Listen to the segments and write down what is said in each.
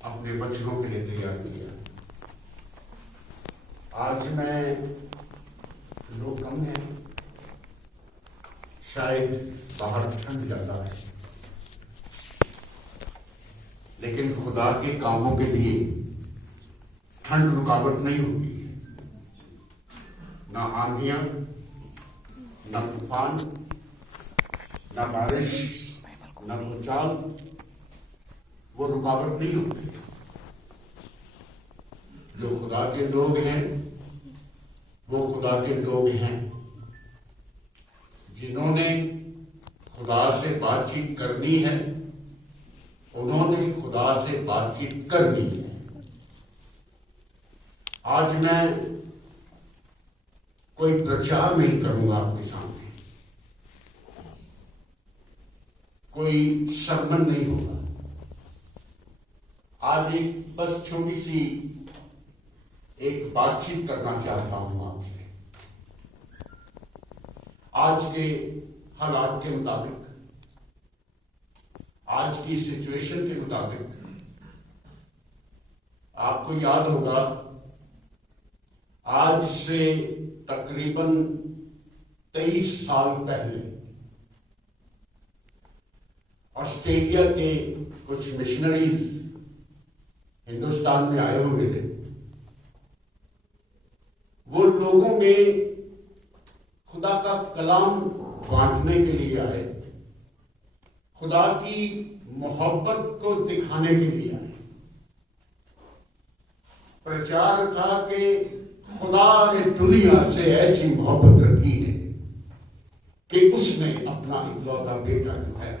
अपने बच्चों के लिए तैयार किया। आज मैं, लोग कम हैं, शायद बाहर ठंड ज्यादा है, लेकिन खुदा के कामों के लिए ठंड रुकावट नहीं होती है। ना आंधियां, ना तूफान, ना बारिश, ना भूचाल, वो रुकावट नहीं होती। जो खुदा के लोग हैं वो खुदा के लोग हैं जिन्होंने खुदा से बातचीत करनी है, उन्होंने खुदा से बातचीत करनी है। आज मैं कोई प्रचार नहीं करूंगा आपके सामने, कोई सरमन नहीं होगा। आज एक बस छोटी सी एक बातचीत करना चाहता हूं आपसे। आज के हालात के मुताबिक, आज की सिचुएशन के मुताबिक, आपको याद होगा आज से तकरीबन 23 साल पहले ऑस्ट्रेलिया के कुछ मिशनरीज हिंदुस्तान में आए हुए थे। वो लोगों में खुदा का कलाम बांटने के लिए आए, खुदा की मोहब्बत को दिखाने के लिए आए। प्रचार था कि खुदा ने दुनिया से ऐसी मोहब्बत रखी है कि उसने अपना इकलौता बेटा जो है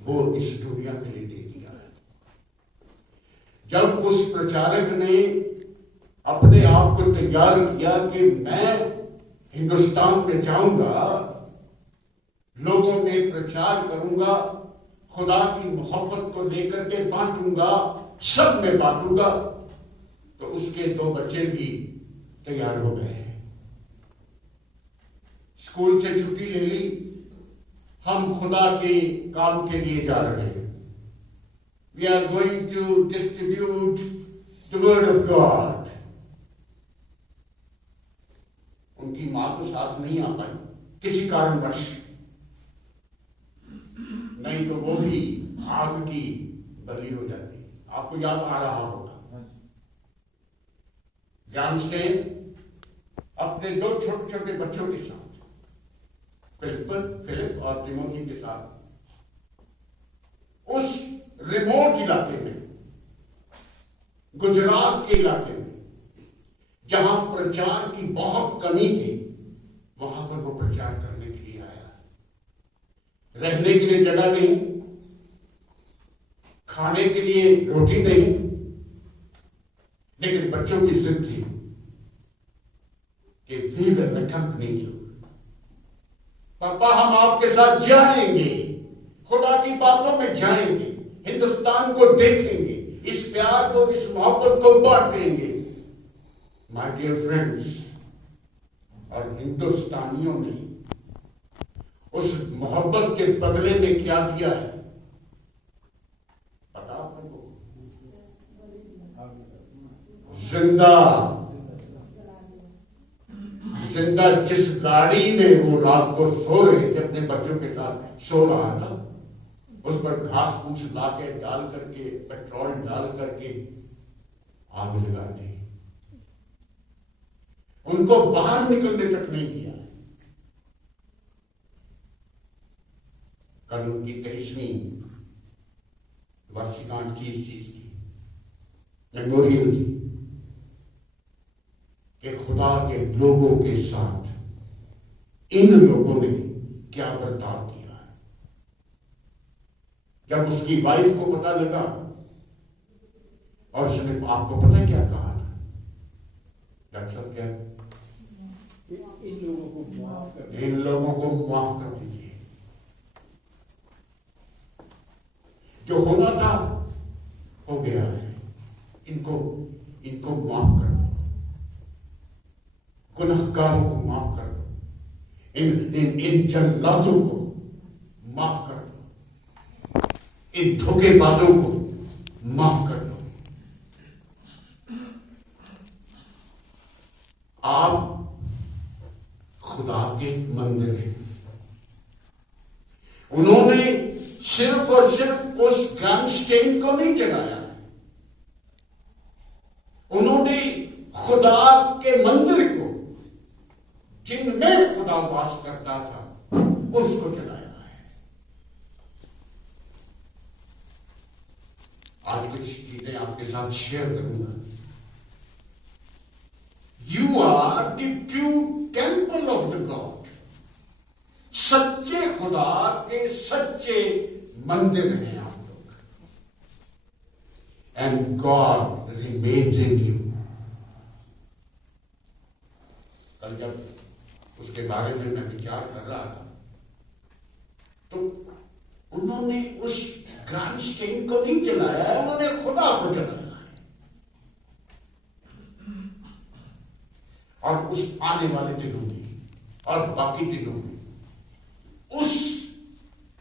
वो इस दुनिया के लिए दे दिया है। जब उस प्रचारक ने अपने आप को तैयार किया कि मैं हिंदुस्तान में जाऊंगा, लोगों में प्रचार करूंगा, खुदा की मोहब्बत को लेकर के बांटूंगा, सब में बांटूंगा, तो उसके 2 बच्चे भी तैयार हो गए। स्कूल से छुट्टी ले ली, हम खुदा के काम के लिए जा रहे हैं। We are going to distribute the word of God. उनकी मां तो साथ नहीं आ पाई किसी कारणवश, नहीं तो वो भी आग की बलि हो जाती। आपको याद आ रहा होगा। जानस्टेन अपने 2 छोटे छोटे बच्चों के साथ, फिलिप और तिमोथी के साथ, उस रिमोट इलाके में, गुजरात के इलाके में, जहां प्रचार की बहुत कमी थी, वहां पर वो प्रचार करने के लिए आया। रहने के लिए जगह नहीं, खाने के लिए रोटी नहीं, लेकिन बच्चों की जिद थी कि वी विल अकम्पनी यू। पापा हम आपके साथ जाएंगे, खुदा की बातों में जाएंगे, हिंदुस्तान को देखेंगे, इस प्यार को, इस मोहब्बत को बांटेंगे। माय डियर फ्रेंड्स, और हिंदुस्तानियों ने उस मोहब्बत के बदले में क्या दिया है पता आपको? जिंदा जिंदा जिस गाड़ी में वो रात को सो रहे थे, अपने बच्चों के साथ सो रहा था, उस पर घास फूस ला के डाल करके, पेट्रोल डाल करके आग लगा दी। उनको बाहर निकलने तक नहीं किया। कल उनकी 23वीं वर्षगांठ की इस चीज की मेमोरियल थी कि खुदा के लोगों के साथ इन लोगों ने क्या बर्ताव किया है। जब उसकी वाइफ को पता लगा, और उसने आपको पता क्या कहा था? डॉक्टर साहब क्या? इन लोगों को माफ कर दीजिए। जो होना था हो गया है, इनको माफ कर दो, गुनहगारों को माफ कर दो, इन जल्लादों को माफ कर दो, इन धोखेबाजों को माफ कर दो। स्टेन को नहीं जलाया है। उन्होंने खुदा के मंदिर को, जिनमें खुदा वास करता था, उसको जलाया है। आज कुछ चीजें आपके साथ शेयर करूंगा। You are the true temple of the God. सच्चे खुदा के सच्चे मंदिर हैं आप लोग। And God remains in you. कल जब उसके बारे में मैं विचार कर रहा था, तो उन्होंने उस ग्रांड स्टेन को नहीं जलाया है, उन्होंने खुदा को जलाया है। और उस आने वाले दिनों में और बाकी दिनों में उस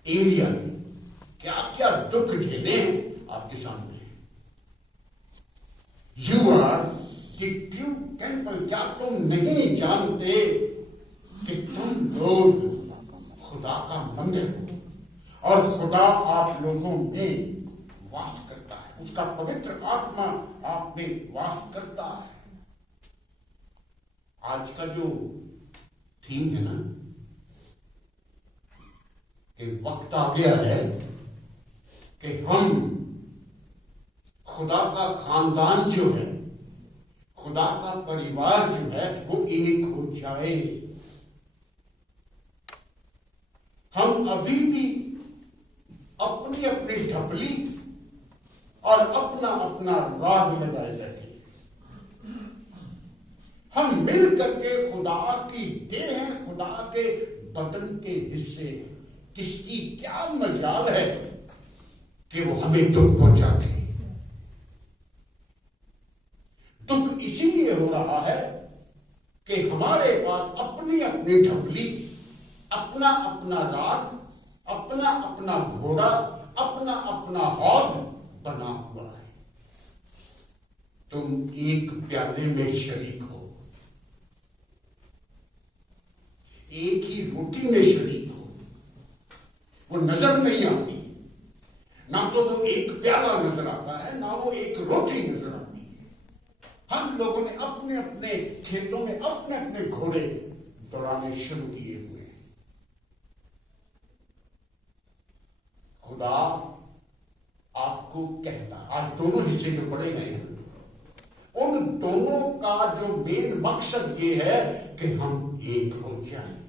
एरिया में क्या क्या दुख झेले आपके सामने। You are the true temple. क्या तुम नहीं जानते कि तुम लोग खुदा का मंदिर हो और खुदा आप लोगों में वास करता है, उसका पवित्र आत्मा आप में वास करता है। आज का जो थीम है ना, कि वक्त आ गया है कि हम खुदा का खानदान जो है, खुदा का परिवार जो है, वो एक हो जाए। हम अभी भी अपनी अपनी ढपली और अपना अपना राग लगाए बैठे। हम मिल करके खुदा की देह हैं, खुदा के बदन के हिस्से हैं। किसकी क्या मजाल है कि वो हमें दुख पहुंचाते हैं। दुख इसीलिए हो रहा है कि हमारे पास अपनी अपनी ढपली, अपना अपना राग, अपना अपना घोड़ा, अपना अपना हौद बना हुआ है। तुम एक प्याले में शरीक हो, एक ही रोटी में शरीक हो। वो नजर नहीं आती, ना तो वो एक प्याला नजर आता है, ना वो एक रोटी नजर आती है। हम लोगों ने अपने अपने खेतों में अपने अपने घोड़े दौड़ाने शुरू किए हुए हैं। खुदा आपको कहता, आज दोनों हिस्से जो पड़े गए हैं, उन दोनों का जो मेन मकसद ये है कि हम एक हो जाएं।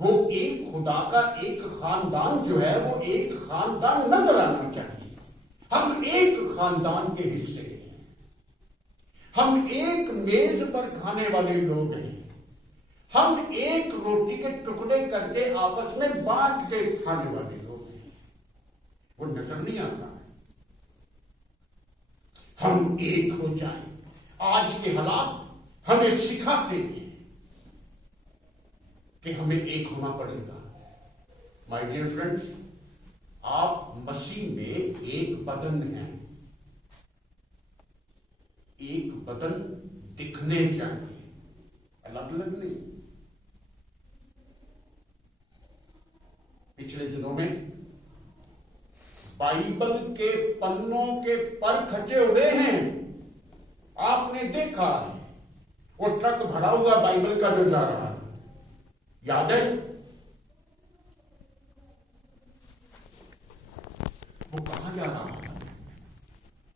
वो एक खुदा का एक खानदान जो है, वो एक खानदान नजर आना चाहिए। हम एक खानदान के हिस्से हैं। हम एक मेज पर खाने वाले लोग हैं। हम एक रोटी के टुकड़े करके आपस में बांट के खाने वाले लोग हैं। वो नजर नहीं आता है। हम एक हो जाएं। आज के हालात हमें सिखाते हैं कि हमें एक होना पड़ेगा। माय डियर फ्रेंड्स, आप मसीह में एक बदन हैं। एक बदन दिखने चाहिए, अलग अलग नहीं। पिछले दिनों में बाइबल के पन्नों के पर खचे उड़े हैं। आपने देखा है वो ट्रक भरा हुआ बाइबल का जो जा रहा है, याद है? वो कहां जा रहा था,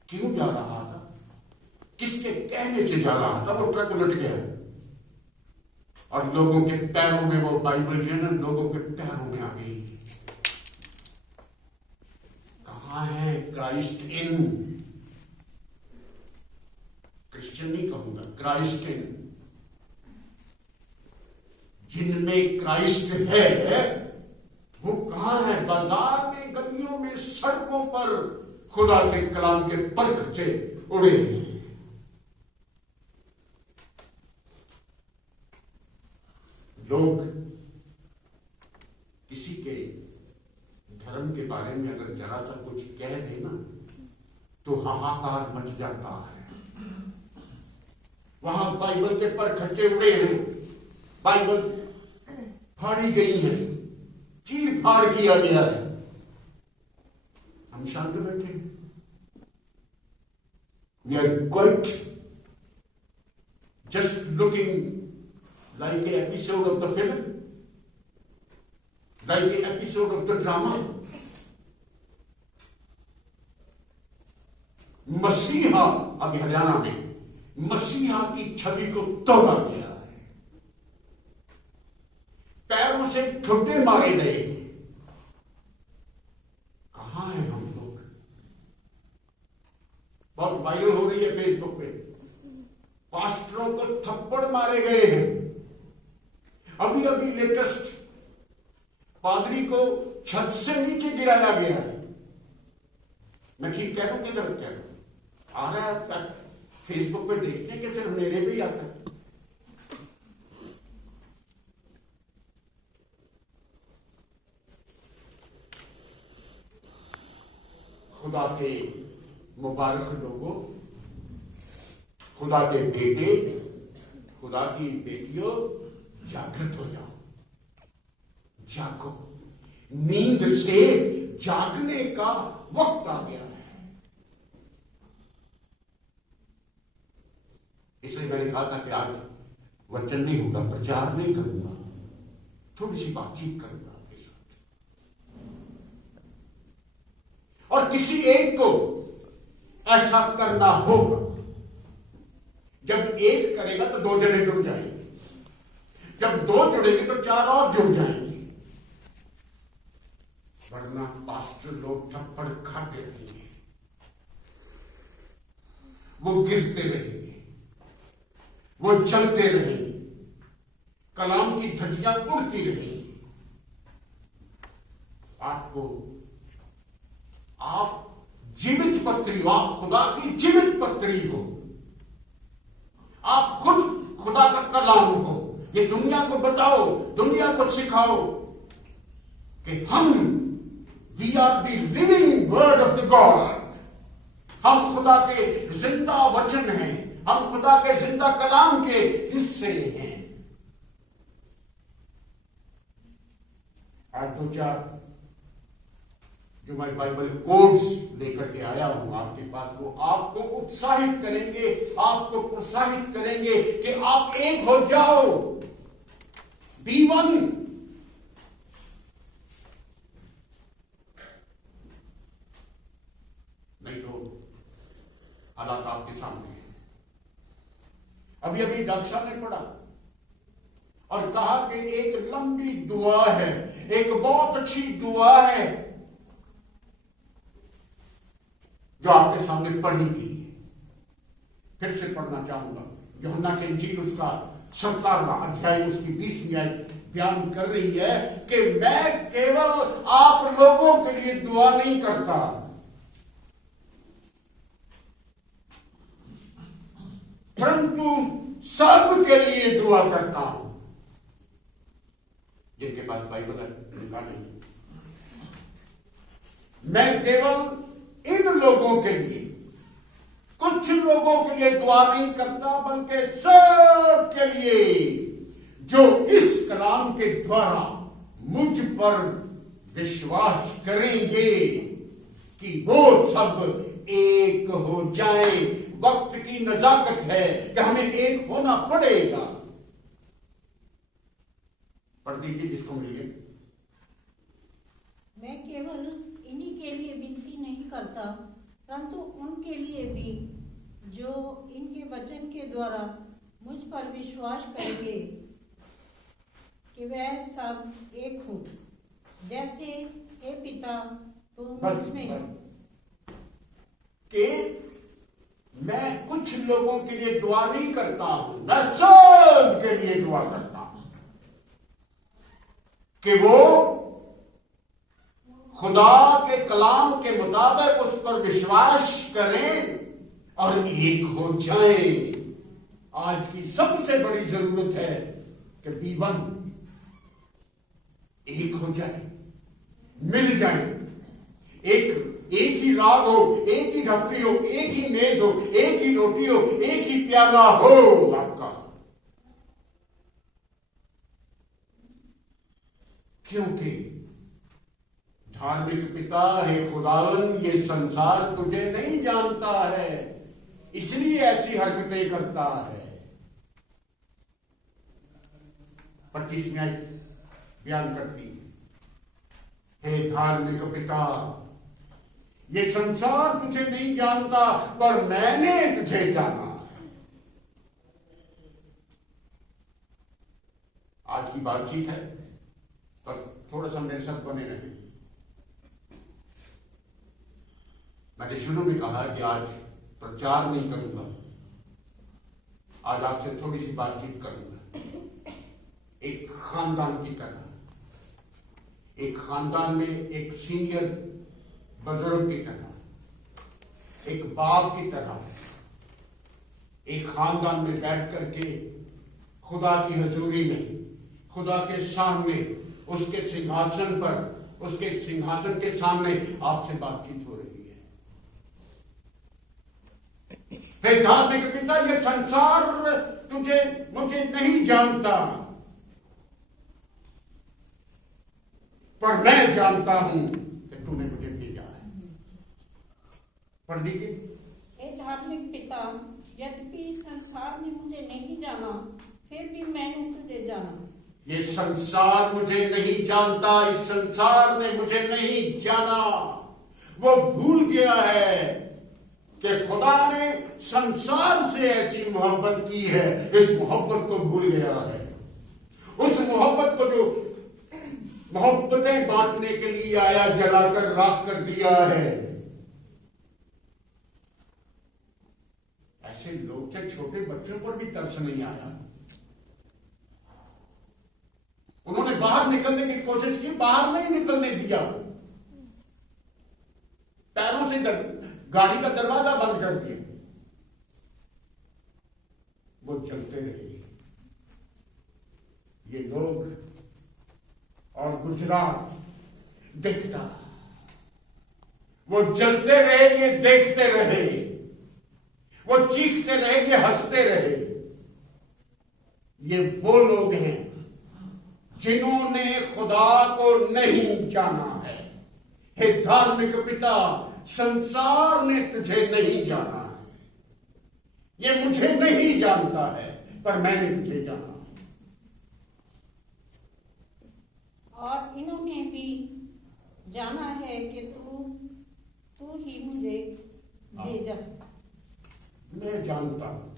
क्यों जा रहा था, किसके कहने से जा रहा था? वो ट्रक उलट गया और लोगों के पैरों में वो बाइबल जो है ना, लोगों के पैरों में आ गई। कहां है क्राइस्ट इन? क्रिश्चियन नहीं कहूंगा, क्राइस्ट इन। जिनमें क्राइस्ट है वो कहां है? बाजार में, गलियों में, सड़कों पर खुदा के कलाम के पंख से उड़े हैं। लोग किसी के धर्म के बारे में अगर जरा सा कुछ कह दे ना, तो हाहाकार मच जाता है। वहां बाइबल के पर खच्चे उड़े हैं, बाइबल फाड़ी गई है, चीर फाड़ किया गया है। हम शांत बैठे, we are quite just looking like a episode of the film, like a episode of the drama. मसीहा, अभी हरियाणा में मसीहा की छवि को तोड़ा गया है, पैरों से ठुड्डे मारे गए। कहां है हम लोग? बहुत वायरल हो रही है फेसबुक पे, पास्टरों को थप्पड़ मारे गए हैं। अभी अभी लेटेस्ट पादरी को छत से नीचे गिराया गया है। मैं ठीक कह रहा हूं कि गलत कह रहा हूं? आ रहा है फेसबुक पे, देखते हैं कि सिर्फ मेरे भी आता है। खुदा के मुबारक लोगों, खुदा के बेटे, खुदा की बेटियों, जागृत हो जाओ, जागो। नींद से जागने का वक्त आ गया है। इसलिए मैंने कहा था कि आज वचन नहीं होगा, प्रचार नहीं करूंगा, थोड़ी सी बातचीत करूंगा आपके साथ। और किसी एक को ऐसा करना होगा। जब एक करेगा तो दो जने जुड़ जाएंगे, जब दो जुड़ेंगे तो चार और जुड़ जाएंगे, वरना पास्टर लोग थप्पड़ खाते रहेंगे, वो गिरते रहेंगे, वो चलते रहेंगे, कलाम की धज्जियां उड़ती रहेंगी। आपको, आप जीवित पत्री हो, आप खुदा की जीवित पत्री हो, आप खुद खुदा का कलाम हो। ये दुनिया को बताओ, दुनिया को सिखाओ कि हम we are the living word of the God. हम खुदा के जिंदा वचन हैं, हम खुदा के जिंदा कलाम के हिस्से हैं। आज दो चार जो मैं बाइबल कोट्स लेकर के आया हूं आपके पास, वो आपको उत्साहित करेंगे, आपको प्रोत्साहित करेंगे कि आप एक हो जाओ, बी वन। नहीं तो हालात आपके सामने है। अभी अभी डॉक्टर साहब ने पढ़ा और कहा कि एक लंबी दुआ है, एक बहुत अच्छी दुआ है जो आपके सामने पढ़ी गई है। फिर से पढ़ना चाहूंगा। यूहन्ना की इंजील उसका 17वां अध्याय उसकी 20वीं आयत बयान कर रही है कि मैं केवल आप लोगों के लिए दुआ नहीं करता, परंतु सब के लिए दुआ करता हूं। जिनके पास बाइबल है निकालेंगे। मैं केवल इन लोगों के लिए, कुछ लोगों के लिए दुआ नहीं करता, बल्कि सब के लिए जो इस कलाम के द्वारा मुझ पर विश्वास करेंगे कि वो सब एक हो जाए। वक्त की नजाकत है कि हमें एक होना पड़ेगा। पढ़ दीजिए जिसको मिलिए। मैं केवल इन्हीं के लिए विनती नहीं करता, परंतु उनके लिए भी जो इनके वचन के द्वारा मुझ पर विश्वास करेंगे कि वह सब एक हो, जैसे हे पिता तू मुझ में। कि मैं कुछ लोगों के लिए दुआ नहीं करता हूं, मैं सब के लिए दुआ करता हूं कि वो खुदा के कलाम के मुताबिक उस पर विश्वास करें और एक हो जाए। आज की सबसे बड़ी जरूरत है कि B1 एक हो जाए, मिल जाए। एक ही राग हो, एक ही ढपली हो, एक ही मेज हो, एक ही रोटी हो, एक ही प्याला हो आपका। क्योंकि धार्मिक पिता, हे खुदावन, ये संसार तुझे नहीं जानता है, इसलिए ऐसी हरकतें करता है। 25 मिनट बयान करती है, हे धार्मिक पिता, ये संसार तुझे नहीं जानता पर मैंने तुझे जाना। आज की बातचीत है, पर थोड़ा सा मेरे साथ बने रहे। मैंने शुरू में कहा कि आज प्रचार नहीं करूंगा, आज आपसे थोड़ी सी बातचीत करूंगा। एक खानदान की तरह, एक खानदान में एक सीनियर बुजुर्ग की तरह, एक बाप की तरह, एक खानदान में बैठ करके खुदा की हजूरी में, खुदा के सामने, उसके सिंहासन पर, उसके सिंहासन के सामने आपसे बातचीत हो रही है। हे धार्मिक पिता, ये संसार मुझे नहीं जानता, पर मैं जानता हूं कि तूने मुझे भेजा है। पढ़ दीजिए। हे धार्मिक पिता, यद्यपि संसार ने मुझे नहीं जाना, फिर भी मैंने तुझे जाना। ये संसार मुझे नहीं जानता, इस संसार ने मुझे नहीं जाना। वो भूल गया है कि खुदा ने संसार से ऐसी मोहब्बत की है, इस मोहब्बत को भूल गया है। उस मोहब्बत को जो मोहब्बतें बांटने के लिए आया, जलाकर राख कर दिया है। ऐसे लोग के छोटे बच्चों पर भी तरस नहीं आया। उन्होंने बाहर निकलने की कोशिश की, बाहर नहीं निकलने दिया। पैरों से गाड़ी का दरवाजा बंद कर दिया। वो चलते रहे। ये लोग और गुजरात देखता, वो जलते रहे, ये देखते रहे, वो चीखते रहे, ये हंसते रहे। ये वो लोग हैं जिन्होंने खुदा को नहीं जाना है। हे धार्मिक पिता, संसार ने तुझे नहीं जाना है, ये मुझे नहीं जानता है, पर मैंने तुझे जाना। और इन्होंने भी जाना है कि तू ही मुझे भेजा। मैं जानता हूं,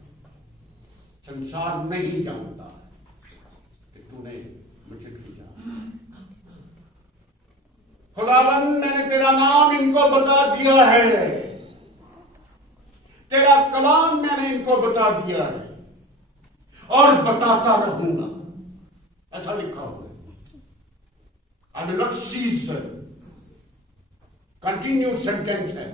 संसार नहीं जानता कि तूने मुझे भेजा। खुदाबंद, मैंने तेरा नाम इनको बता दिया है, तेरा कलाम मैंने इनको बता दिया है और बताता रहूंगा। ऐसा लिखा हुआ है। I will not cease, continue sentence है,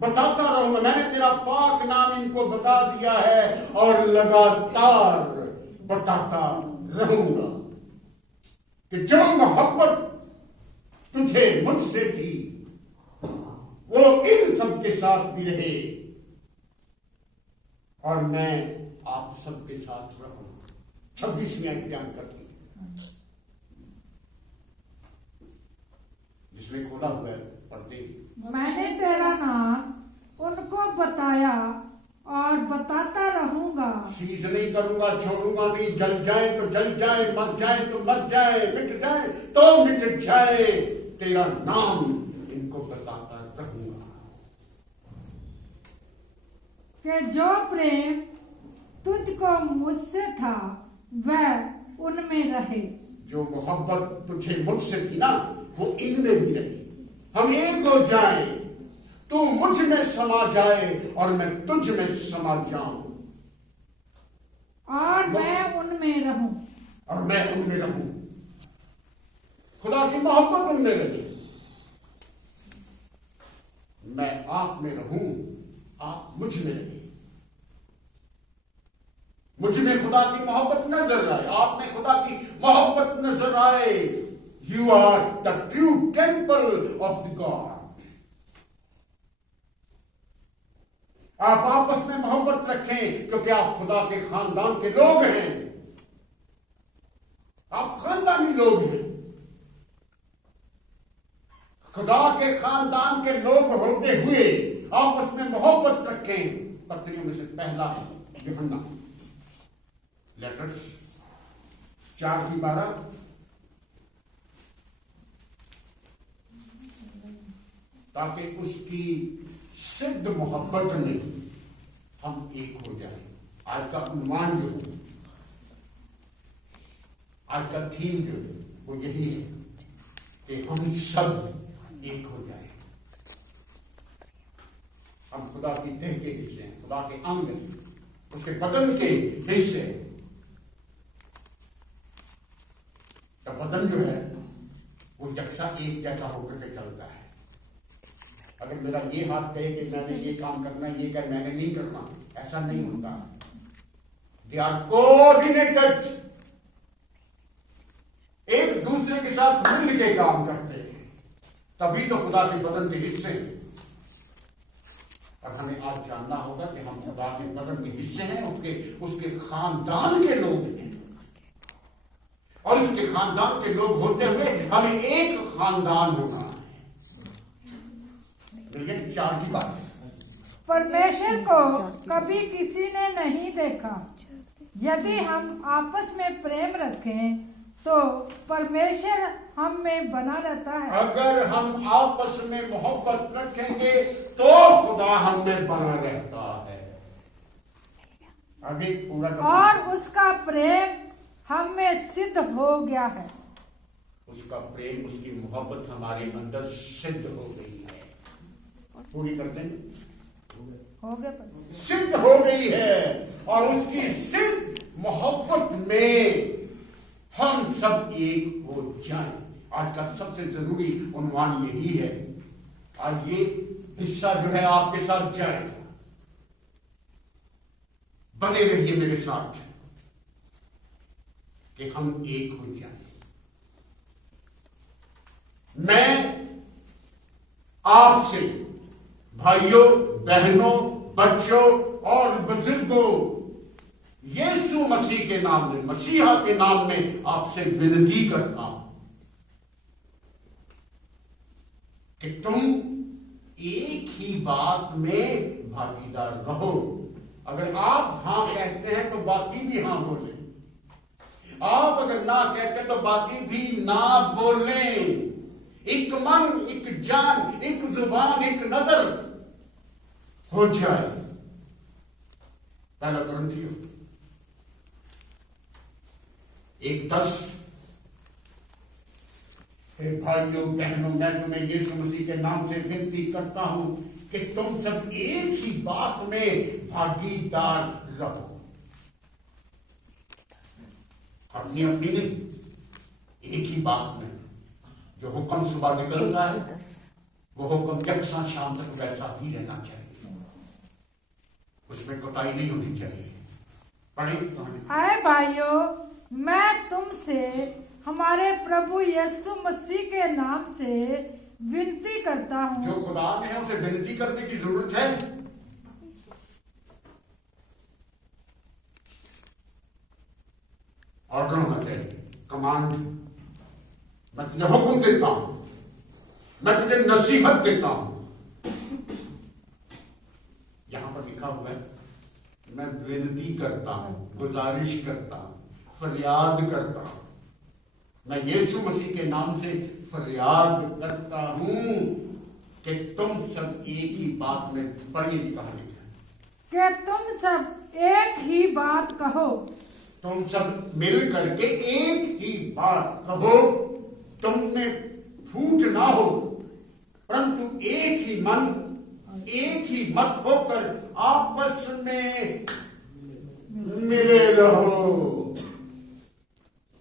बताता रहूंगा। मैंने तेरा पाक नाम इनको बता दिया है और लगातार बताता रहूंगा कि जो मोहब्बत तुझे मुझसे थी वो इन सब के साथ भी रहे और मैं आप सबके साथ रहूंगा। 26 बयान करती है, जिसने खोला हुआ है पढ़ते ही। मैंने तेरा नाम उनको बताया और बताता रहूंगा। सीज नहीं करूंगा, छोड़ूंगा नहीं। जल जाए तो जल जाए, मर जाए तो मर जाए, मिट जाए तो मिट जाए, तेरा नाम इनको बताता रहूंगा। कि जो प्रेम तुझको मुझसे था वह उनमें रहे। जो मोहब्बत तुझे मुझसे थी ना, वो इनमें भी रहे। हम एक हो जाए, तू मुझ में समा जाए और मैं तुझ में समा जाऊं, और मैं उनमें रहूं, और मैं उनमें रहूं। खुदा की मोहब्बत उनमें रहे। मैं आप में रहूं, आप मुझ में रहे। मुझ में खुदा की मोहब्बत नजर आए, आप में खुदा की मोहब्बत नजर आए। You are the true temple of the God. आप आपस में मोहब्बत रखें क्योंकि आप खुदा के खानदान के लोग हैं। आप खानदानी लोग हैं। खुदा के खानदान के लोग होते हुए आपस में मोहब्बत रखें। पत्रियों में से पहला यूहन्ना लेटर्स 4:12। ताकि उसकी सिद्ध मोहब्बत में हम एक हो जाएं। आज का अनुमान जो है, आज का थीम जो है वो यही है कि हम सब एक हो जाएं। हम खुदा की देह के हिस्से हैं, खुदा के अंग हैं, उसके बदन के हिस्से हैं। तो बदन जो है वो यकसा एक जैसा होकर के चलता है। अगर मेरा ये हाथ कहे कि मैंने ये काम करना है, ये कहे मैंने नहीं करना, ऐसा नहीं होता। दे आर कोऑर्डिनेटेड, एक दूसरे के साथ मिल के काम करते हैं, तभी तो खुदा के बदन के हिस्से हैं। और हमें आज जानना होगा कि हम खुदा के बदन के हिस्से हैं, उसके खानदान के लोग हैं, और उसके खानदान के लोग होते हुए हमें एक खानदान होना है। 4 की बात। परमेश्वर को कभी किसी ने नहीं देखा। यदि हम आपस में प्रेम रखें तो परमेश्वर हम में बना रहता है। अगर हम आपस में मोहब्बत रखेंगे तो खुदा हम में बना रहता है। आगे पूरा और उसका प्रेम हम में सिद्ध हो गया है। उसका प्रेम, उसकी मोहब्बत हमारे अंदर सिद्ध हो गई है। पूरी करते हैं, हो गया, सिद्ध हो गई है। और उसकी सिद्ध मोहब्बत में हम सब एक हो जाएं। आज का सबसे जरूरी उन्वान यही है। आज ये हिस्सा जो है आपके साथ जाएगा। बने रहिए मेरे साथ कि हम एक हो जाएं। मैं आपसे भाइयों, बहनों, बच्चों और बुजुर्गों, यीशु मसीह के नाम में, मसीहा के नाम में आपसे विनती करता हूं कि तुम एक ही बात में भागीदार रहो। अगर आप हां कहते हैं तो बाकी भी हां बोले, आप अगर ना कहते तो बाकी भी ना बोले। एक मन, एक जान, एक जुबान, एक नजर हो जाए। पहला कुरिन्थियों 1:10। हे भाइयों बहनों, मैं तुम्हें यीशु मसीह के नाम से विनती करता हूं कि तुम सब एक ही बात में भागीदार रहो। अपनी अपनी नहीं, एक ही बात में। जो हुक्म सुबह निकलता है वो हुक्म यकसा शाम तक वैसा ही रहना चाहिए, उसमें कोताही नहीं होनी चाहिए। पढ़े। आए भाइयों, मैं तुमसे हमारे प्रभु यीशु मसीह के नाम से विनती करता हूँ। जो खुदा में है उसे विनती करने की जरूरत है। ऑर्डर होना चाहिए, कमांड। मैं तुझे हुक्म देता हूं, मैं तुझे नसीहत देता हूं। यहां पर लिखा हुआ है मैं विनती करता हूं, गुजारिश करता हूं, फरियाद करता हूं। मैं यीशु मसीह के नाम से फरियाद करता हूं कि तुम सब एक ही बात में, पढ़िए कहानी कि तुम सब एक ही बात कहो। तुम सब मिल करके एक ही बात कहो। तुम में फूट ना हो, परंतु एक ही मन, एक ही मत होकर आपस में मिले रहो।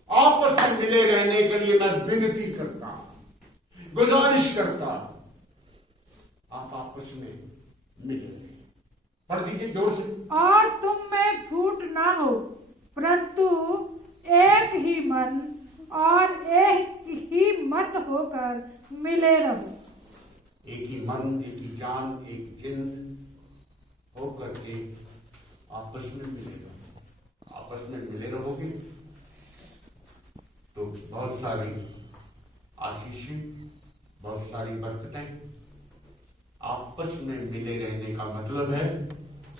आपस में मिले रहने के लिए मैं विनती करता हूं, गुजारिश करता हूं, आप आपस में मिले रहे। पढ़ दीजिए जोर से। और तुम में फूट ना हो, परंतु एक ही मन और एक ही मत होकर मिले रहो। एक ही मन, एक ही जान, एक जिंद होकर के आपस में मिले रहो। आपस में मिले रहोगे तो बहुत सारी आशीषें, बहुत सारी बरकतें। आपस में मिले रहने का मतलब है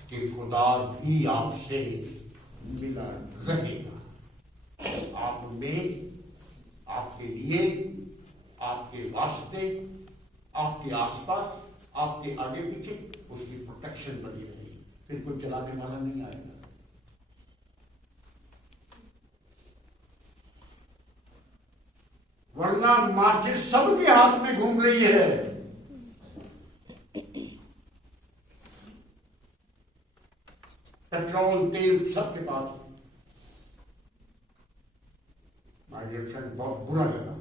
कि खुदा भी आपसे मिला रहेगा। आप में, आपके लिए, आपके वास्ते, आपके आसपास, आपके आगे पीछे उसकी प्रोटेक्शन बनी रहेगी। फिर कोई चलाने वाला नहीं आएगा। वरना माचिस सबके हाथ में घूम रही है। पेट्रोल, तेल सबके पास। बहुत बुरा लगा,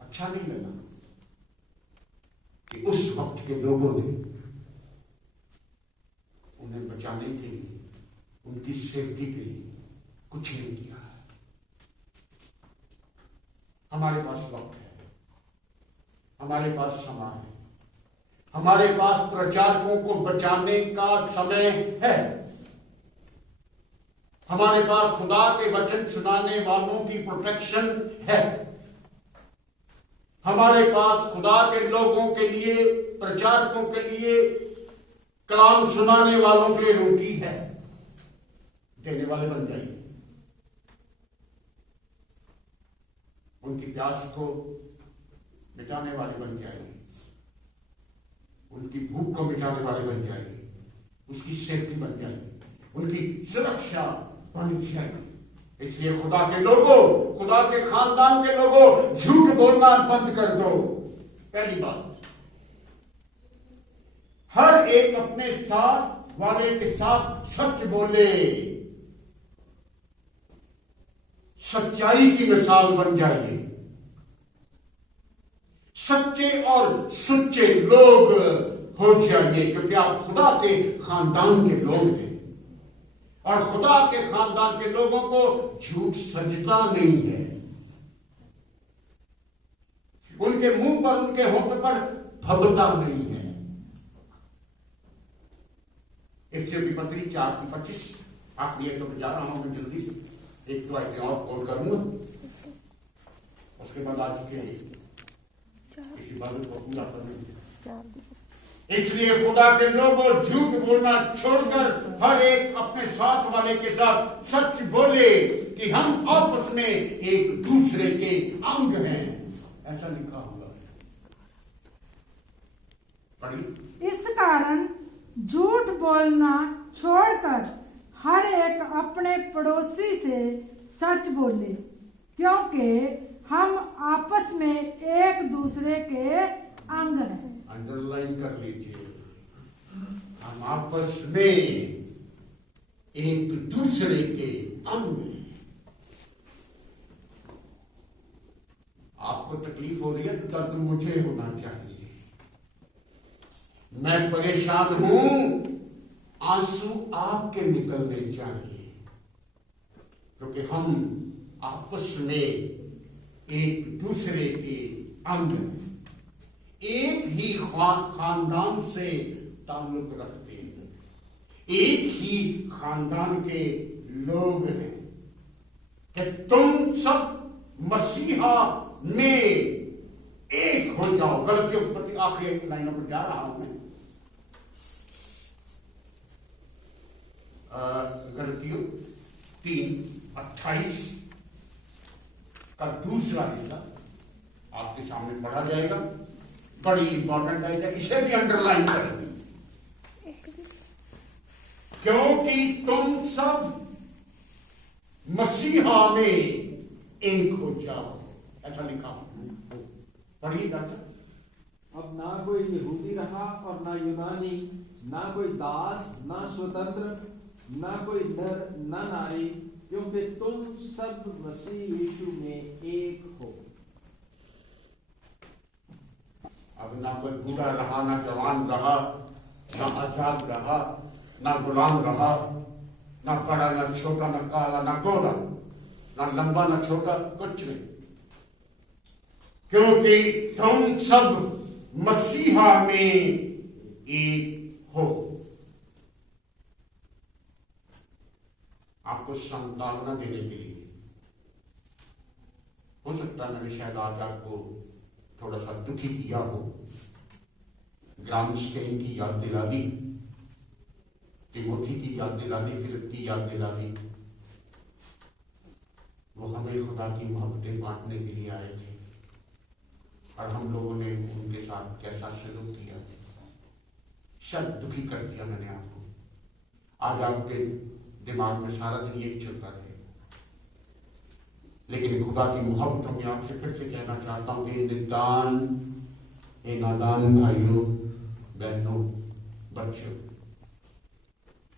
अच्छा नहीं लगा कि उस वक्त के लोगों ने उन्हें बचाने के लिए, उनकी सेफ्टी के लिए कुछ नहीं किया। हमारे पास वक्त है, हमारे पास समय है, हमारे पास प्रचारकों को बचाने का समय है, हमारे पास खुदा के वचन सुनाने वालों की प्रोटेक्शन है, हमारे पास खुदा के लोगों के लिए, प्रचारकों के लिए, कलाम सुनाने वालों के लिए रोटी है। देने वाले बन जाइए। उनकी प्यास को मिटाने वाले बन जाइए, उनकी भूख को मिटाने वाले बन जाइए, उसकी सेफ्टी बन जाइए, उनकी सुरक्षा बन जाइए। इसलिए खुदा के लोगों, खुदा के खानदान के लोगों, झूठ बोलना बंद कर दो। पहली बात, हर एक अपने साथ वाले के साथ सच बोले, सच्चाई की मिसाल बन जाइए। सच्चे और सुच्चे लोग हो जाइए, क्योंकि आप खुदा के खानदान के लोग हैं और खुदा के खानदान के लोगों को झूठ सजता नहीं है। उनके मुंह पर, उनके होंठ पर भबता नहीं है। इफ्सियों की पत्री 4:25, आखिरी एक तो जा रहा हूं मैं जल्दी से, एक तो आइए और कॉल करूंगा, उसके बाद आज के इसी बात को पूरा करेंगे। इसलिए खुदा के लोगों, झूठ बोलना छोड़कर हर एक अपने साथ वाले के साथ सच बोले कि हम आपस में एक दूसरे के अंग हैं। ऐसा लिखा हुआ है, पढ़िए। इस कारण झूठ बोलना छोड़कर हर एक अपने पड़ोसी से सच बोले, क्योंकि हम आपस में एक दूसरे के अंग हैं। अंडरलाइन कर लीजिए, हम आपस में एक दूसरे के अंग हैं। आपको तकलीफ हो रही है तो दर्द मुझे होना चाहिए। मैं परेशान हूं, आंसू आपके निकलने चाहिए, क्योंकि हम आपस में एक दूसरे के अंग, एक ही खानदान से ताल्लुक रखते हैं, एक ही खानदान के लोग हैं। कि तुम सब मसीहा में एक हो जाओ। गलतियों के प्रति आखिरी लाइनों पर जा रहा हूं मैं। गलतियों 3:28 का दूसरा हिस्सा आपके सामने पढ़ा जाएगा। बड़ी इंपॉर्टेंट है, इसे भी अंडरलाइन करेंगे। क्योंकि तुम सब मसीहा में एक हो जाओ, ऐसा लिखा। पढ़िए डॉक्टर। अब ना कोई यहूदी रहा और ना यूनानी, ना कोई दास ना स्वतंत्र, ना कोई नर ना नारी, क्योंकि तुम सब मसीह यीशु में एक हो। अब ना कोई बूढ़ा रहा, ना जवान रहा, ना आजाद रहा, ना गुलाम रहा, ना बड़ा ना छोटा, ना काला ना गोरा, ना लंबा ना छोटा, कुछ नहीं। क्योंकि तुम सब मसीहा में एक हो। आपको सांत्वना देने के लिए, हो सकता है मैंने शायद आज आपको थोड़ा सा दुखी किया हो, ग्रामस्टेन की याद दिला दी, तिमोथी की याद दिला दी, फिलिप की याद दिला दी, वो हमें खुदा की मोहब्बतें बांटने के लिए आए थे और हम लोगों ने उनके साथ कैसा सलूक किया, शायद दुखी कर दिया मैंने आपको। आज आपके दिमाग में सारा दिन यही चलता रहेगा, लेकिन खुदा की मोहब्बत में आपसे फिर से कहना चाहता हूं कि नादान भाइयों बहनों बच्चों,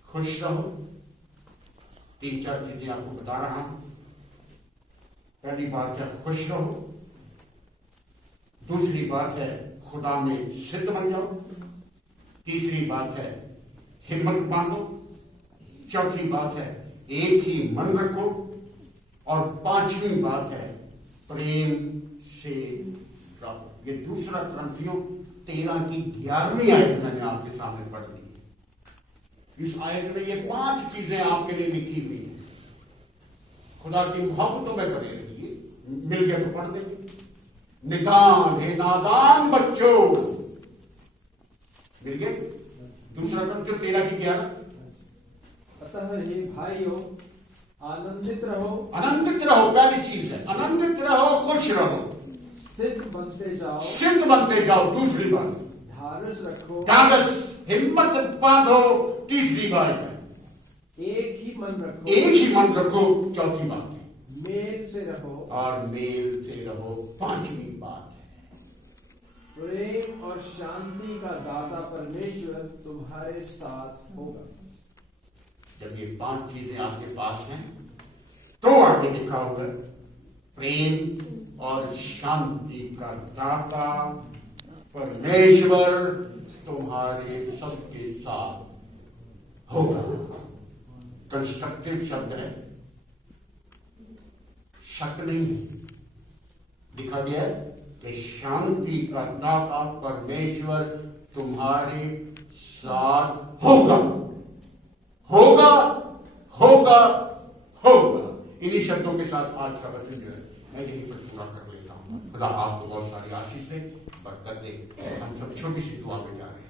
खुश रहो। 3-4 चीजें आपको बता रहा हूं। पहली बात है खुश रहो, दूसरी बात है खुदा में सिद्ध बन जाओ, तीसरी बात है हिम्मत बांधो, चौथी बात है एक ही मन रखो, और 5वीं बात है प्रेम से रहो। ये दूसरा क्रंथियों 13 की 11वीं आयत मैंने आपके सामने पढ़ दी। इस आयत में ये 5 चीजें आपके लिए लिखी हुई है। खुदा की मोहब्बतों में बने रहिए, मिल गए तो पढ़ देंगे। निदान हे नादान बच्चों, मिल गए। दूसरा क्रंथियों 13 की 11। अतः हे भाइयों आनंदित रहो। आनंदित रहो, पहली चीज है आनंदित रहो, खुश रहो, सिद्ध बनते जाओ। सिद्ध बनते जाओ, दूसरी बात ढारस रखो। ढाढ़स, हिम्मत बांधो, तीसरी बात है एक ही मन रखो। एक ही मन रखो, चौथी बात है मेल से रहो। और मेल से रहो, 5वीं बात है प्रेम और शांति का दाता परमेश्वर तुम्हारे साथ होगा। जब ये 5 चीजें आपके पास हैं तो आगे लिखा होगा प्रेम और शांति का दाता परमेश्वर तुम्हारे सबके साथ होगा। कंस्ट्रक्टिव शब्द है, शक नहीं है। लिखा गया है कि शांति का दाता परमेश्वर तुम्हारे साथ होगा, होगा, होगा, होगा। इन्हीं शब्दों के साथ आज का वचन जो है मैं यहीं पर पूरा कर लेता हूँ। खुदा आपको बहुत सारी आशीष दे, बरकत दे। हम सब छोटी सी दुआ में जा रहे हैं।